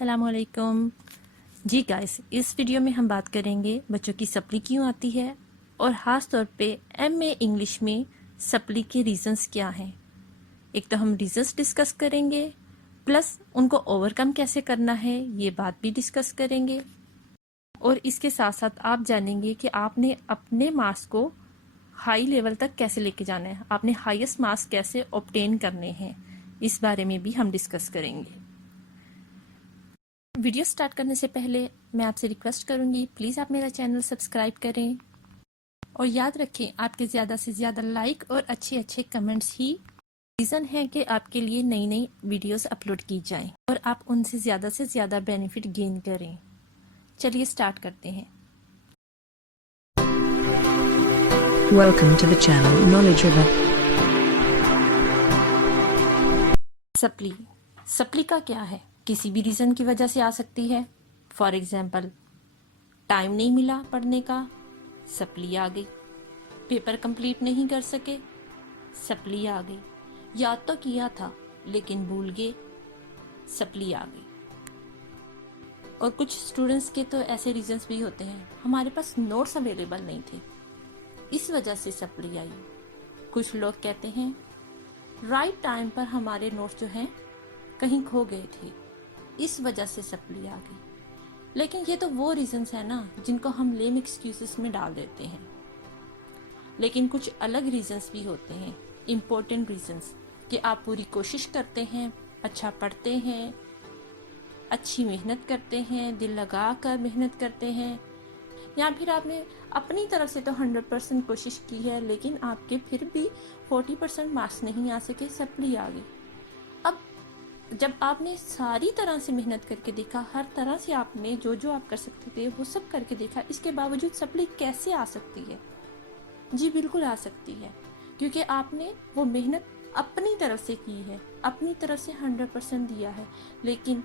अस्सलामुअलैकुम जी गाइस, इस वीडियो में हम बात करेंगे बच्चों की सप्ली क्यों आती है और ख़ास तौर पे एमए इंग्लिश में सप्ली के रीज़न्स क्या हैं। एक तो हम रीज़न्स डिस्कस करेंगे, प्लस उनको ओवरकम कैसे करना है ये बात भी डिस्कस करेंगे, और इसके साथ साथ आप जानेंगे कि आपने अपने मार्क्स को हाई लेवल तक कैसे लेके जाना है, आपने हाईएस्ट मार्क्स कैसे ऑब्टेन करने हैं, इस बारे में भी हम डिस्कस करेंगे। वीडियो स्टार्ट करने से पहले मैं आपसे रिक्वेस्ट करूंगी, प्लीज़ आप मेरा चैनल सब्सक्राइब करें और याद रखें आपके ज़्यादा से ज़्यादा लाइक और अच्छे कमेंट्स ही रीज़न है कि आपके लिए नई नई वीडियोस अपलोड की जाएं और आप उनसे ज़्यादा बेनिफिट गेन करें। चलिए स्टार्ट करते हैं। Welcome to the channel Knowledge River. Supply का क्या है? किसी भी रीज़न की वजह से आ सकती है। फॉर एग्जाम्पल, टाइम नहीं मिला पढ़ने का, सप्ली आ गई। पेपर कंप्लीट नहीं कर सके, सप्ली आ गई। याद तो किया था लेकिन भूल गए, सप्ली आ गई। और कुछ स्टूडेंट्स के तो ऐसे रीजंस भी होते हैं, हमारे पास नोट्स अवेलेबल नहीं थे, इस वजह से सप्ली आई। कुछ लोग कहते हैं राइट टाइम पर हमारे नोट्स जो हैं कहीं खो गए थे, इस वजह से सप्ली आ गई। लेकिन ये तो वो रीजंस है ना जिनको हम लेम एक्सक्यूजेस में डाल देते हैं। लेकिन कुछ अलग रीजंस भी होते हैं, इम्पोर्टेंट रीजंस, कि आप पूरी कोशिश करते हैं, अच्छा पढ़ते हैं, अच्छी मेहनत करते हैं, दिल लगा कर मेहनत करते हैं, या फिर आपने अपनी तरफ से तो 100% कोशिश की है लेकिन आपके फिर भी 40% मार्क्स नहीं आ सके, सप्ली आ गई। अब जब आपने सारी तरह से मेहनत करके देखा, हर तरह से आपने जो जो आप कर सकते थे वो सब करके देखा, इसके बावजूद सप्ली कैसे आ सकती है? जी बिल्कुल आ सकती है, क्योंकि आपने वो मेहनत अपनी तरफ से की है, अपनी तरफ से 100% दिया है, लेकिन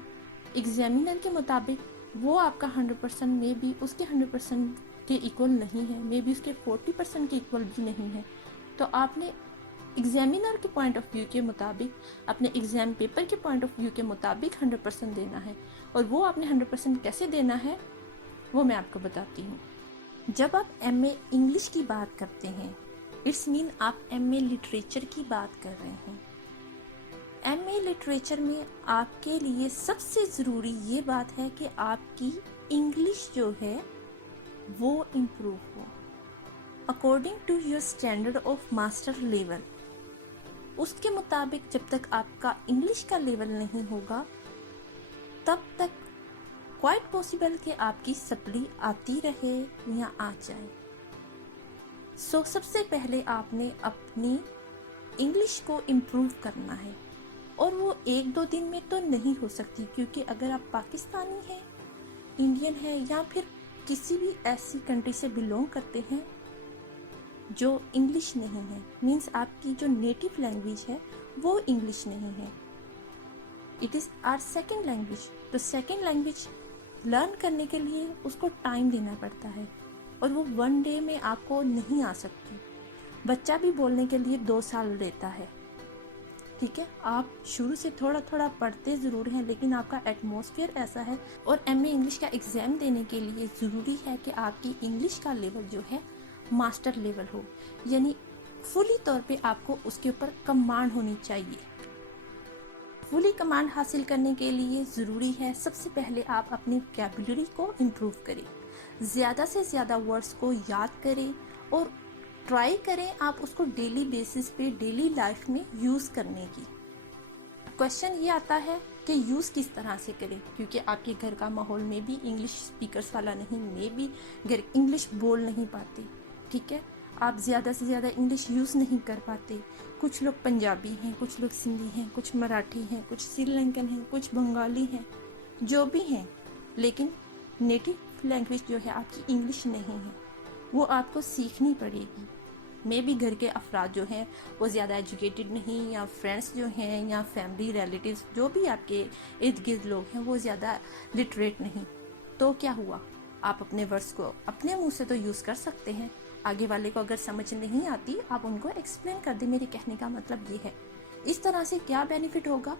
एग्जामिनर के मुताबिक वो आपका 100% में भी उसके 100% के इक्वल नहीं है, मे भी उसके 40% के इक्वल भी नहीं है। तो आपने एग्जामिनर के पॉइंट ऑफ व्यू के मुताबिक, अपने एग्जाम पेपर के पॉइंट ऑफ व्यू के मुताबिक 100% देना है, और वो आपने 100% कैसे देना है वो मैं आपको बताती हूँ। जब आप एमए इंग्लिश की बात करते हैं, इट्स मीन आप एमए लिटरेचर की बात कर रहे हैं। एमए लिटरेचर में आपके लिए सबसे ज़रूरी ये बात है कि आपकी इंग्लिश जो है वो इम्प्रूव हो according to your standard of master level. उसके मुताबिक जब तक आपका इंग्लिश का लेवल नहीं होगा तब तक क्वाइट पॉसिबल कि आपकी सप्ली आती रहे या आ जाए। सो सबसे पहले आपने अपनी इंग्लिश को इम्प्रूव करना है, और वो 1-2 दिन में तो नहीं हो सकती, क्योंकि अगर आप पाकिस्तानी हैं, इंडियन हैं, या फिर किसी भी ऐसी कंट्री से बिलोंग करते हैं जो इंग्लिश नहीं है, मीन्स आपकी जो नेटिव लैंग्वेज है वो इंग्लिश नहीं है, it is our second language. तो सेकेंड लैंग्वेज लर्न करने के लिए उसको टाइम देना पड़ता है, और वो 1 डे में आपको नहीं आ सकती। बच्चा भी बोलने के लिए 2 साल लेता है, ठीक है। आप शुरू से थोड़ा थोड़ा पढ़ते ज़रूर हैं, लेकिन आपका एटमॉस्फेयर ऐसा है, और एमए इंग्लिश का एग्ज़ाम देने के लिए ज़रूरी है कि आपकी इंग्लिश का लेवल जो है मास्टर लेवल हो, यानी फुली तौर पे आपको उसके ऊपर कमांड होनी चाहिए। फुली कमांड हासिल करने के लिए ज़रूरी है सबसे पहले आप अपनी वोकैबुलरी को इम्प्रूव करें, ज़्यादा से ज़्यादा वर्ड्स को याद करें, और ट्राई करें आप उसको डेली बेसिस पे डेली लाइफ में यूज़ करने की। क्वेश्चन ये आता है कि यूज़ किस तरह से करें, क्योंकि आपके घर का माहौल में भी इंग्लिश स्पीकर्स वाला नहीं, में भी घर इंग्लिश बोल नहीं पाते, ठीक है। आप ज़्यादा से ज़्यादा इंग्लिश यूज़ नहीं कर पाते। कुछ लोग पंजाबी हैं, कुछ लोग सिंधी हैं, कुछ मराठी हैं, कुछ श्रीलंकन हैं, कुछ बंगाली हैं, जो भी हैं, लेकिन नेटिव लैंग्वेज जो है आपकी इंग्लिश नहीं है, वो आपको सीखनी पड़ेगी। मे भी घर के अफराद जो हैं वो ज़्यादा एजुकेटेड नहीं, या फ्रेंड्स जो हैं या फैमिली रिलेटिव्स जो भी आपके इर्द गिर्द लोग हैं वो ज़्यादा लिटरेट नहीं, तो क्या हुआ, आप अपने वर्ड्स को अपने मुंह से तो यूज़ कर सकते हैं। आगे वाले को अगर समझ नहीं आती आप उनको एक्सप्लेन कर दें। मेरे कहने का मतलब ये है। इस तरह से क्या बेनिफिट होगा,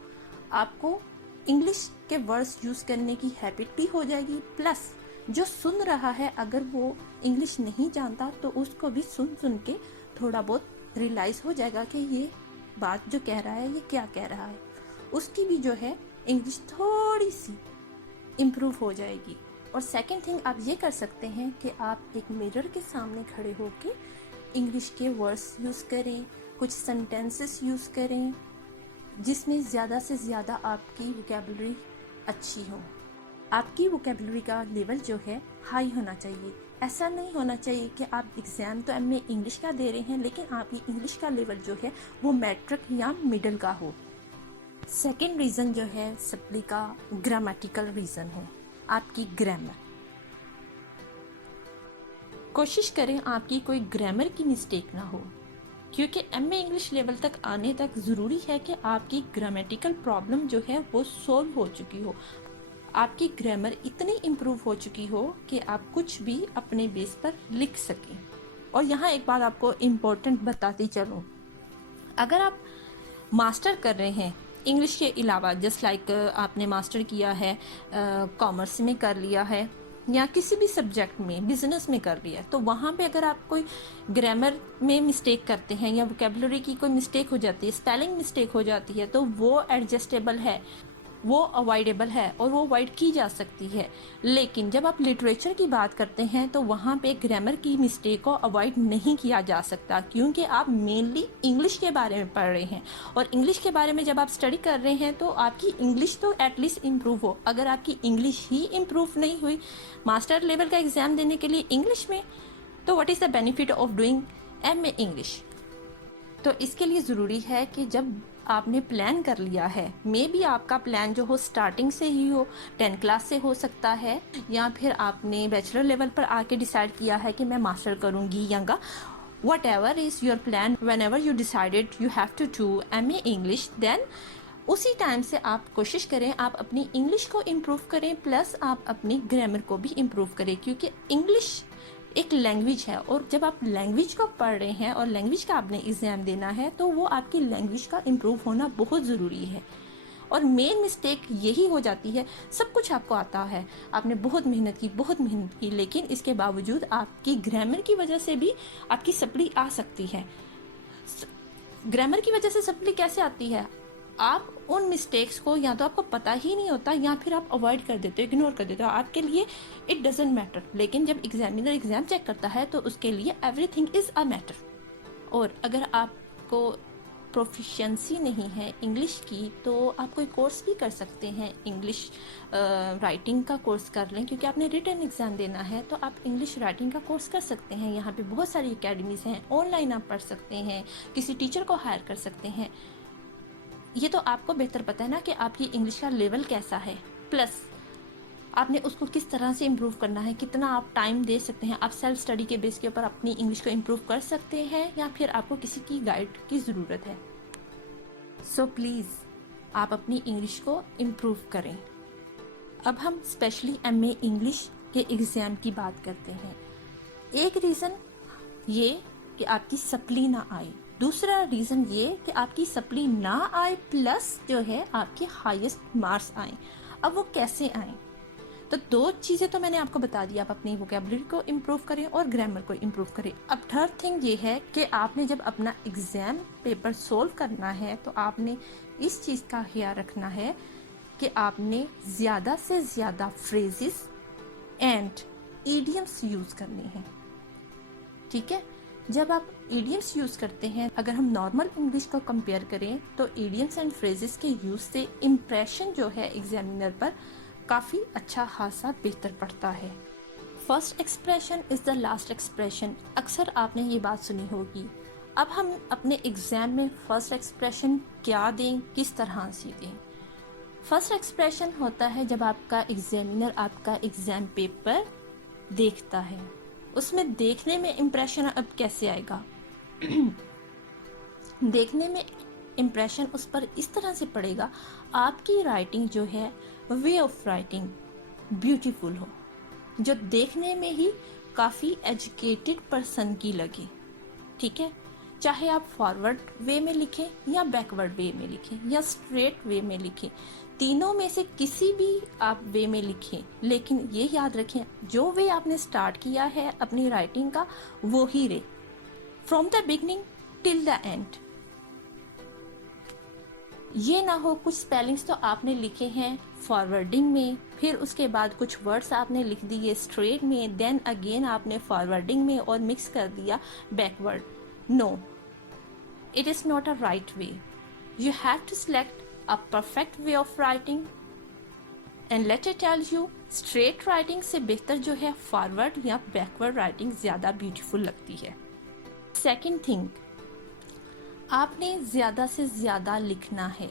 आपको इंग्लिश के वर्ड्स यूज़ करने की हैबिट भी हो जाएगी, प्लस जो सुन रहा है अगर वो इंग्लिश नहीं जानता तो उसको भी सुन सुन के थोड़ा बहुत रियलाइज़ हो जाएगा कि ये बात जो कह रहा है ये क्या कह रहा है। उसकी भी जो है इंग्लिश थोड़ी सी इम्प्रूव हो जाएगी। और सेकंड थिंग आप ये कर सकते हैं कि आप एक मिरर के सामने खड़े होके इंग्लिश के वर्ड्स यूज़ करें, कुछ सेंटेंसेस यूज़ करें जिसमें ज़्यादा से ज़्यादा आपकी वोकेबलरी अच्छी हो। आपकी वोकेबलरी का लेवल जो है हाई होना चाहिए। ऐसा नहीं होना चाहिए कि आप एग्ज़ाम तो एमए इंग्लिश का दे रहे हैं लेकिन आपकी इंग्लिश का लेवल जो है वो मैट्रिक या मिडिल का हो। सेकेंड रीज़न जो है सप्ली का ग्रामेटिकल रीज़न है, आपकी ग्रामर। कोशिश करें आपकी कोई ग्रामर की मिस्टेक ना हो, क्योंकि एमए इंग्लिश लेवल तक आने तक ज़रूरी है कि आपकी ग्रामेटिकल प्रॉब्लम जो है वो सॉल्व हो चुकी हो, आपकी ग्रामर इतनी इम्प्रूव हो चुकी हो कि आप कुछ भी अपने बेस पर लिख सकें। और यहाँ एक बात आपको इम्पोर्टेंट बताती चलूँ, अगर आप मास्टर कर रहे हैं इंग्लिश के अलावा, जस्ट लाइक आपने मास्टर किया है कॉमर्स में कर लिया है या किसी भी सब्जेक्ट में, बिजनेस में कर लिया है, तो वहाँ पे अगर आप कोई ग्रामर में मिस्टेक करते हैं या वोकेबलरी की कोई मिस्टेक हो जाती है, स्पेलिंग मिस्टेक हो जाती है, तो वो एडजस्टेबल है, वो अवॉइडेबल है और वो अवॉइड की जा सकती है। लेकिन जब आप लिटरेचर की बात करते हैं तो वहाँ पे ग्रामर की मिस्टेक को अवॉइड नहीं किया जा सकता, क्योंकि आप मेनली इंग्लिश के बारे में पढ़ रहे हैं और इंग्लिश के बारे में जब आप स्टडी कर रहे हैं तो आपकी इंग्लिश तो एटलीस्ट इम्प्रूव हो। अगर आपकी इंग्लिश ही इम्प्रूव नहीं हुई मास्टर लेवल का एग्ज़ाम देने के लिए इंग्लिश में, तो what is the benefit of doing MA English. तो इसके लिए ज़रूरी है कि जब आपने प्लान कर लिया है, मे बी आपका प्लान जो हो स्टार्टिंग से ही हो, 10 क्लास से हो सकता है, या फिर आपने बैचलर लेवल पर आके डिसाइड किया है कि मैं मास्टर करूँगी या whatever is your plan, whenever you decided you have to do MA English, then उसी टाइम से आप कोशिश करें आप अपनी इंग्लिश को इम्प्रूव करें, प्लस आप अपनी ग्रामर को भी इम्प्रूव करें, क्योंकि इंग्लिश एक लैंग्वेज है और जब आप लैंग्वेज को पढ़ रहे हैं और लैंग्वेज का आपने एग्ज़ाम देना है तो वो आपकी लैंग्वेज का इम्प्रूव होना बहुत ज़रूरी है। और मेन मिस्टेक यही हो जाती है, सब कुछ आपको आता है, आपने बहुत मेहनत की, लेकिन इसके बावजूद आपकी ग्रामर की वजह से भी आपकी सप्ली आ सकती है। ग्रामर की वजह से सप्ली कैसे आती है, आप उन मिस्टेक्स को या तो आपको पता ही नहीं होता या फिर आप अवॉइड कर देते हो, इग्नोर कर देते हो, आपके लिए इट डजेंट मैटर। लेकिन जब एग्जामिनर एग्जाम चेक करता है तो उसके लिए एवरीथिंग इज़ अ मैटर। और अगर आपको प्रोफिशिएंसी नहीं है इंग्लिश की तो आप कोई कोर्स भी कर सकते हैं, इंग्लिश राइटिंग का कोर्स कर लें, क्योंकि आपने रिटन एग्ज़ाम देना है तो आप इंग्लिश राइटिंग का कोर्स कर सकते हैं। यहाँ पे बहुत सारी एकेडमीज़ हैं, ऑनलाइन आप पढ़ सकते हैं, किसी टीचर को हायर कर सकते हैं। ये तो आपको बेहतर पता है ना कि आपकी इंग्लिश का लेवल कैसा है, प्लस आपने उसको किस तरह से इम्प्रूव करना है, कितना आप टाइम दे सकते हैं। आप सेल्फ स्टडी के बेस के ऊपर अपनी इंग्लिश को इम्प्रूव कर सकते हैं या फिर आपको किसी की गाइड की ज़रूरत है। सो प्लीज़ आप अपनी इंग्लिश को इम्प्रूव करें। अब हम स्पेशली एमए इंग्लिश के एग्ज़ाम की बात करते हैं। एक रीज़न ये कि आपकी सप्ली ना आए, दूसरा रीज़न ये कि आपकी सप्ली ना आए प्लस जो है आपके हाईएस्ट मार्क्स आए। अब वो कैसे आए, तो दो चीज़ें तो मैंने आपको बता दी, आप अपनी वोकेबलरी को इम्प्रूव करें और ग्रामर को इम्प्रूव करें। अब थर्ड थिंग ये है कि आपने जब अपना एग्ज़ाम पेपर सोल्व करना है तो आपने इस चीज़ का ख्याल रखना है कि आपने ज़्यादा से ज़्यादा फ्रेजेस एंड ईडियम्स यूज़ करने हैं। ठीक है, जब आप ईडियम्स यूज़ करते हैं, अगर हम नॉर्मल इंग्लिश को कंपेयर करें तो ईडियम्स एंड फ्रेजेस के यूज़ से इम्प्रेशन जो है एग्जामिनर पर काफ़ी अच्छा खासा बेहतर पड़ता है। First expression is the last expression, अक्सर आपने ये बात सुनी होगी। अब हम अपने एग्ज़ाम में फ़र्स्ट एक्सप्रेशन क्या दें, किस तरह से दें। फर्स्ट एक्सप्रेशन होता है जब आपका एग्जामिनर आपका एग्ज़ाम पेपर देखता है, उसमें देखने में इम्प्रेशन अब कैसे आएगा देखने में इम्प्रेशन उस पर इस तरह से पड़ेगा, आपकी राइटिंग जो है वे ऑफ राइटिंग ब्यूटीफुल हो, जो देखने में ही काफ़ी एजुकेटेड पर्सन की लगे। ठीक है, चाहे आप फॉरवर्ड वे में लिखें या बैकवर्ड वे में लिखें या स्ट्रेट वे में लिखें, तीनों में से किसी भी आप वे में लिखें, लेकिन ये याद रखें जो वे आपने स्टार्ट किया है अपनी राइटिंग का वो ही रहे, from the beginning till the end. ये ना हो कुछ स्पेलिंग्स तो आपने लिखे हैं फॉरवर्डिंग में, फिर उसके बाद कुछ वर्ड्स आपने लिख दिए स्ट्रेट में, देन अगेन आपने फॉरवर्डिंग में और मिक्स कर दिया backward. No, it is not a right way. You have to select a perfect way of writing. And let me tell you, straight writing से बेहतर जो है फॉरवर्ड या बैकवर्ड राइटिंग ज़्यादा ब्यूटीफुल लगती है। सेकंड थिंग, आपने ज़्यादा से ज़्यादा लिखना है।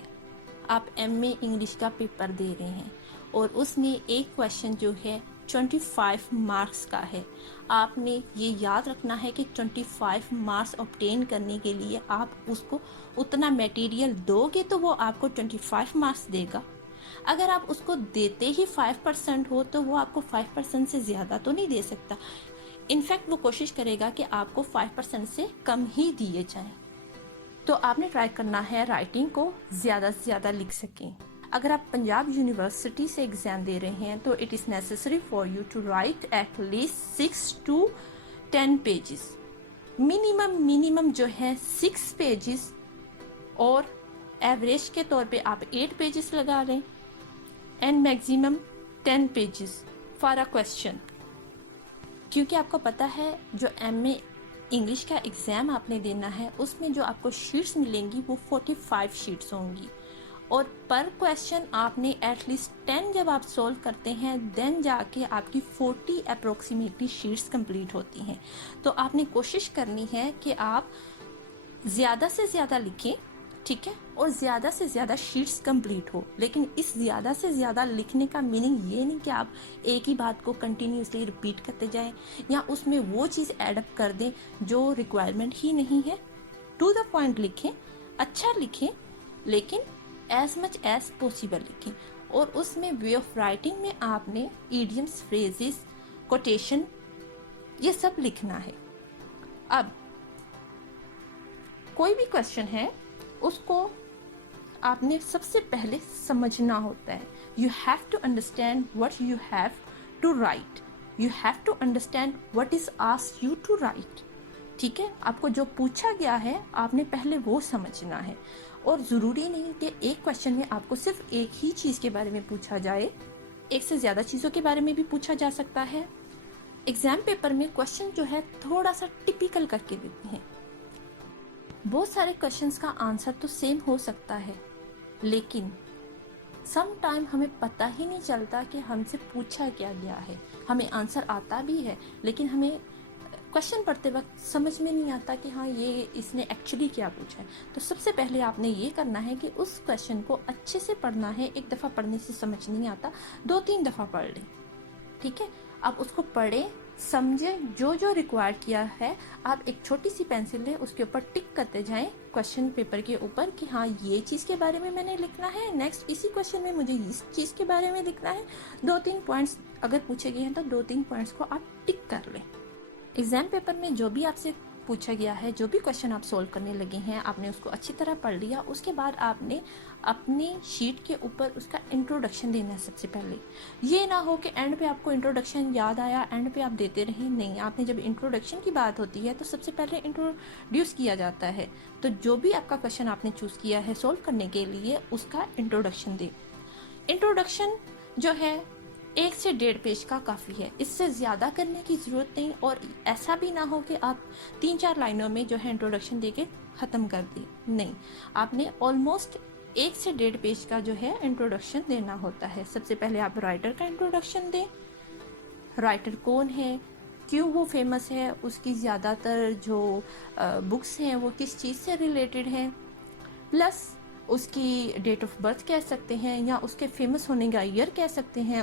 आप एमए इंग्लिश का पेपर दे रहे हैं और उसमें एक क्वेश्चन जो है 25 मार्क्स का है। आपने ये याद रखना है कि 25 मार्क्स ऑब्टेन करने के लिए आप उसको उतना मटेरियल दोगे तो वो आपको 25 मार्क्स देगा। अगर आप उसको देते ही 5% हो तो वो आपको 5% से ज़्यादा तो नहीं दे सकता। इनफैक्ट वो कोशिश करेगा कि आपको 5% से कम ही दिए जाएं। तो आपने ट्राई करना है राइटिंग को ज़्यादा से ज़्यादा लिख सकें। अगर आप पंजाब यूनिवर्सिटी से एग्ज़ाम दे रहे हैं तो it is necessary for you to write at least 6 to 10 pages. Minimum जो है 6 पेजेस और एवरेज के तौर पे आप 8 पेजेस लगा लें and maximum 10 pages for a question. क्योंकि आपको पता है जो एमए इंग्लिश का एग्ज़ाम आपने देना है उसमें जो आपको शीट्स मिलेंगी वो 45 शीट्स होंगी और पर क्वेश्चन आपने एटलीस्ट 10 जब आप सॉल्व करते हैं देन जाके आपकी 40 अप्रोक्सीमेटली शीट्स कंप्लीट होती हैं। तो आपने कोशिश करनी है कि आप ज़्यादा से ज़्यादा लिखें, ठीक है, और ज़्यादा से ज़्यादा शीट्स कंप्लीट हो। लेकिन इस ज़्यादा से ज़्यादा लिखने का मीनिंग ये नहीं कि आप एक ही बात को कंटिन्यूसली रिपीट करते जाएं या उसमें वो चीज़ एडअप कर दें जो रिक्वायरमेंट ही नहीं है। टू द पॉइंट लिखें, अच्छा लिखें, लेकिन एज मच एज पॉसिबल लिखें और उसमें वे ऑफ राइटिंग में आपने इडियम्स, फ्रेजेस, कोटेशन ये सब लिखना है। अब कोई भी क्वेश्चन है उसको आपने सबसे पहले समझना होता है। You have to understand what you have to write, you have to understand what is asked you to write. ठीक है, आपको जो पूछा गया है आपने पहले वो समझना है और ज़रूरी नहीं कि एक क्वेश्चन में आपको सिर्फ एक ही चीज़ के बारे में पूछा जाए, एक से ज़्यादा चीज़ों के बारे में भी पूछा जा सकता है। एग्ज़ाम पेपर में क्वेश्चन जो है थोड़ा सा टिपिकल करके देते हैं। बहुत सारे क्वेश्चंस का आंसर तो सेम हो सकता है लेकिन सम टाइम हमें पता ही नहीं चलता कि हमसे पूछा क्या गया है। हमें आंसर आता भी है लेकिन हमें क्वेश्चन पढ़ते वक्त समझ में नहीं आता कि हाँ ये इसने एक्चुअली क्या पूछा है। तो सबसे पहले आपने ये करना है कि उस क्वेश्चन को अच्छे से पढ़ना है। एक दफ़ा पढ़ने से समझ नहीं आता, 2-3 दफ़ा पढ़ लें, ठीक है। आप उसको पढ़ें, समझें, जो जो रिक्वायर किया है आप एक छोटी सी पेंसिल लें, उसके ऊपर टिक करते जाएं क्वेश्चन पेपर के ऊपर कि हाँ ये चीज़ के बारे में मैंने लिखना है, नेक्स्ट इसी क्वेश्चन में मुझे इस चीज़ के बारे में लिखना है। 2-3 पॉइंट्स अगर पूछे गए हैं तो 2-3 पॉइंट्स को आप टिक कर लें। एग्ज़ाम पेपर में जो भी आपसे पूछा गया है, जो भी क्वेश्चन आप सोल्व करने लगे हैं, आपने उसको अच्छी तरह पढ़ लिया। उसके बाद आपने अपनी शीट के ऊपर उसका इंट्रोडक्शन देना है सबसे पहले। ये ना हो कि एंड पे आपको इंट्रोडक्शन याद आया, एंड पे आप देते रहें। नहीं, आपने जब इंट्रोडक्शन की बात होती है तो सबसे पहले इंट्रोड्यूस किया जाता है। तो जो भी आपका क्वेश्चन आपने चूज़ किया है सोल्व करने के लिए उसका इंट्रोडक्शन दें। इंट्रोडक्शन जो है 1 से 1.5 पेज का काफ़ी है, इससे ज़्यादा करने की ज़रूरत नहीं। और ऐसा भी ना हो कि आप 3-4 लाइनों में जो है इंट्रोडक्शन देके ख़त्म कर दें। नहीं, आपने ऑलमोस्ट 1 से 1.5 पेज का जो है इंट्रोडक्शन देना होता है। सबसे पहले आप राइटर का इंट्रोडक्शन दें। राइटर कौन है, क्यों वो फेमस है, उसकी ज़्यादातर जो बुक्स हैं वो किस चीज़ से रिलेटेड हैं, प्लस उसकी डेट ऑफ बर्थ कह सकते हैं या उसके फेमस होने का ईयर कह सकते हैं,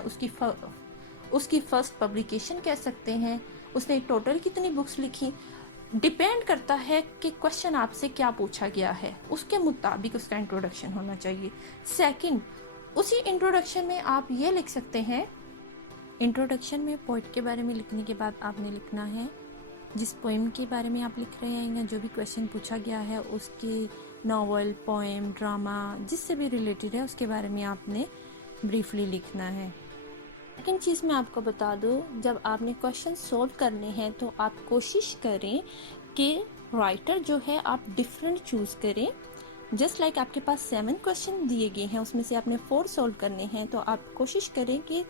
उसकी फर्स्ट पब्लिकेशन कह सकते हैं, उसने टोटल कितनी बुक्स लिखी। डिपेंड करता है कि क्वेश्चन आपसे क्या पूछा गया है, उसके मुताबिक उसका इंट्रोडक्शन होना चाहिए। सेकंड, उसी इंट्रोडक्शन में आप ये लिख सकते हैं, इंट्रोडक्शन में पोइट के बारे में लिखने के बाद आपने लिखना है जिस पोएम के बारे में आप लिख रहे हैं या जो भी क्वेश्चन पूछा गया है उसके नॉवल, पोएम, ड्रामा जिससे भी रिलेटेड है उसके बारे में आपने ब्रीफली लिखना है। सेकेंड चीज़ मैं आपको बता दूँ, जब आपने क्वेश्चन सॉल्व करने हैं तो आप कोशिश करें कि राइटर जो है आप डिफरेंट चूज़ करें। जस्ट लाइक आपके पास 7 क्वेश्चन दिए गए हैं, उसमें से आपने 4 सॉल्व करने हैं, तो आप कोशिश करें कि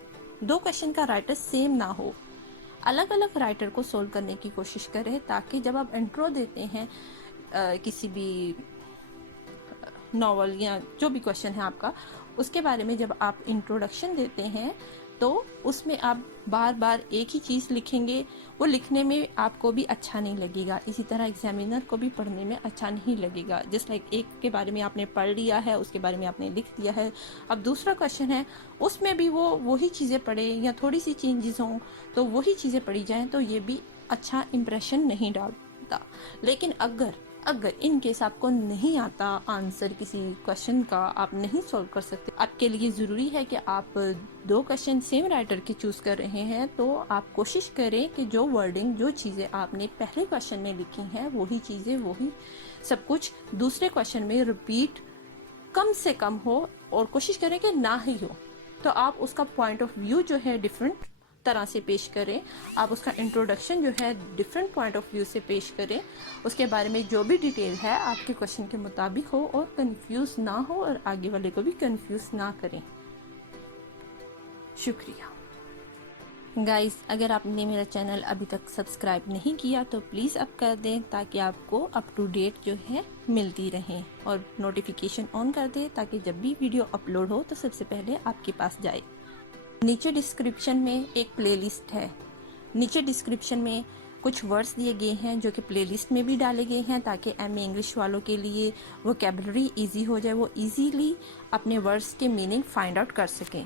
2 क्वेश्चन का राइटर सेम ना हो, अलग अलग राइटर को सॉल्व करने की कोशिश करें, ताकि जब आप इंट्रो देते हैं किसी भी नॉवल या जो भी क्वेश्चन है आपका, उसके बारे में जब आप इंट्रोडक्शन देते हैं तो उसमें आप बार बार एक ही चीज़ लिखेंगे, वो लिखने में आपको भी अच्छा नहीं लगेगा, इसी तरह एग्जामिनर को भी पढ़ने में अच्छा नहीं लगेगा। जस्ट लाइक एक के बारे में आपने पढ़ लिया है, उसके बारे में आपने लिख दिया है, अब दूसरा क्वेश्चन है उसमें भी वो वही चीज़ें पढ़े या थोड़ी सी चेंजेस हों तो वही चीज़ें पढ़ी जाएँ, तो ये भी अच्छा इम्प्रेशन नहीं डालता। लेकिन अगर इन केस आपको नहीं आता आंसर किसी क्वेश्चन का, आप नहीं सॉल्व कर सकते, आपके लिए ज़रूरी है कि आप 2 क्वेश्चन सेम राइटर के चूज़ कर रहे हैं, तो आप कोशिश करें कि जो वर्डिंग, जो चीज़ें आपने पहले क्वेश्चन में लिखी हैं वही चीज़ें, वही सब कुछ दूसरे क्वेश्चन में रिपीट कम से कम हो, और कोशिश करें कि ना ही हो। तो आप उसका पॉइंट ऑफ व्यू जो है डिफरेंट तरह से पेश करें, आप उसका इंट्रोडक्शन जो है डिफरेंट पॉइंट ऑफ व्यू से पेश करें, उसके बारे में जो भी डिटेल है आपके क्वेश्चन के मुताबिक हो और कंफ्यूज ना हो और आगे वाले को भी कंफ्यूज ना करें। शुक्रिया गाइस, अगर आपने मेरा चैनल अभी तक सब्सक्राइब नहीं किया तो प्लीज़ अब कर दें, ताकि आपको अप टू डेट जो है मिलती रहे, और नोटिफिकेशन ऑन कर दें ताकि जब भी वीडियो अपलोड हो तो सबसे पहले आपके पास जाए। नीचे डिस्क्रिप्शन में एक प्लेलिस्ट है, नीचे डिस्क्रिप्शन में कुछ वर्ड्स दिए गए हैं जो कि प्लेलिस्ट में भी डाले गए हैं, ताकि एमए इंग्लिश वालों के लिए वोकैबुलरी इजी हो जाए, वो इजीली अपने वर्ड्स के मीनिंग फाइंड आउट कर सकें।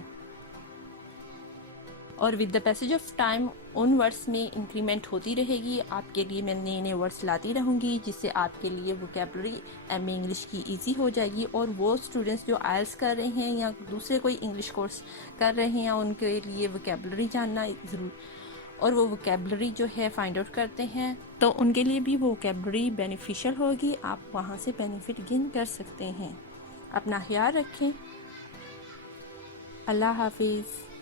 और with the passage of time उन वर्ड्स में इंक्रीमेंट होती रहेगी, आपके लिए मैं नए नए वर्ड्स लाती रहूँगी, जिससे आपके लिए वोकैबुलरी एमए इंग्लिश की इजी हो जाएगी। और वो स्टूडेंट्स जो आइल्स कर रहे हैं या दूसरे कोई इंग्लिश कोर्स कर रहे हैं, उनके लिए वोकैबुलरी जानना ज़रूर, और वो वोकैबुलरी जो है फाइंड आउट करते हैं तो उनके लिए भी वो वोकैबुलरी बेनिफिशियल होगी, आप वहाँ से बेनिफिट गेन कर सकते हैं। अपना ख्याल रखें। अल्लाह हाफिज़।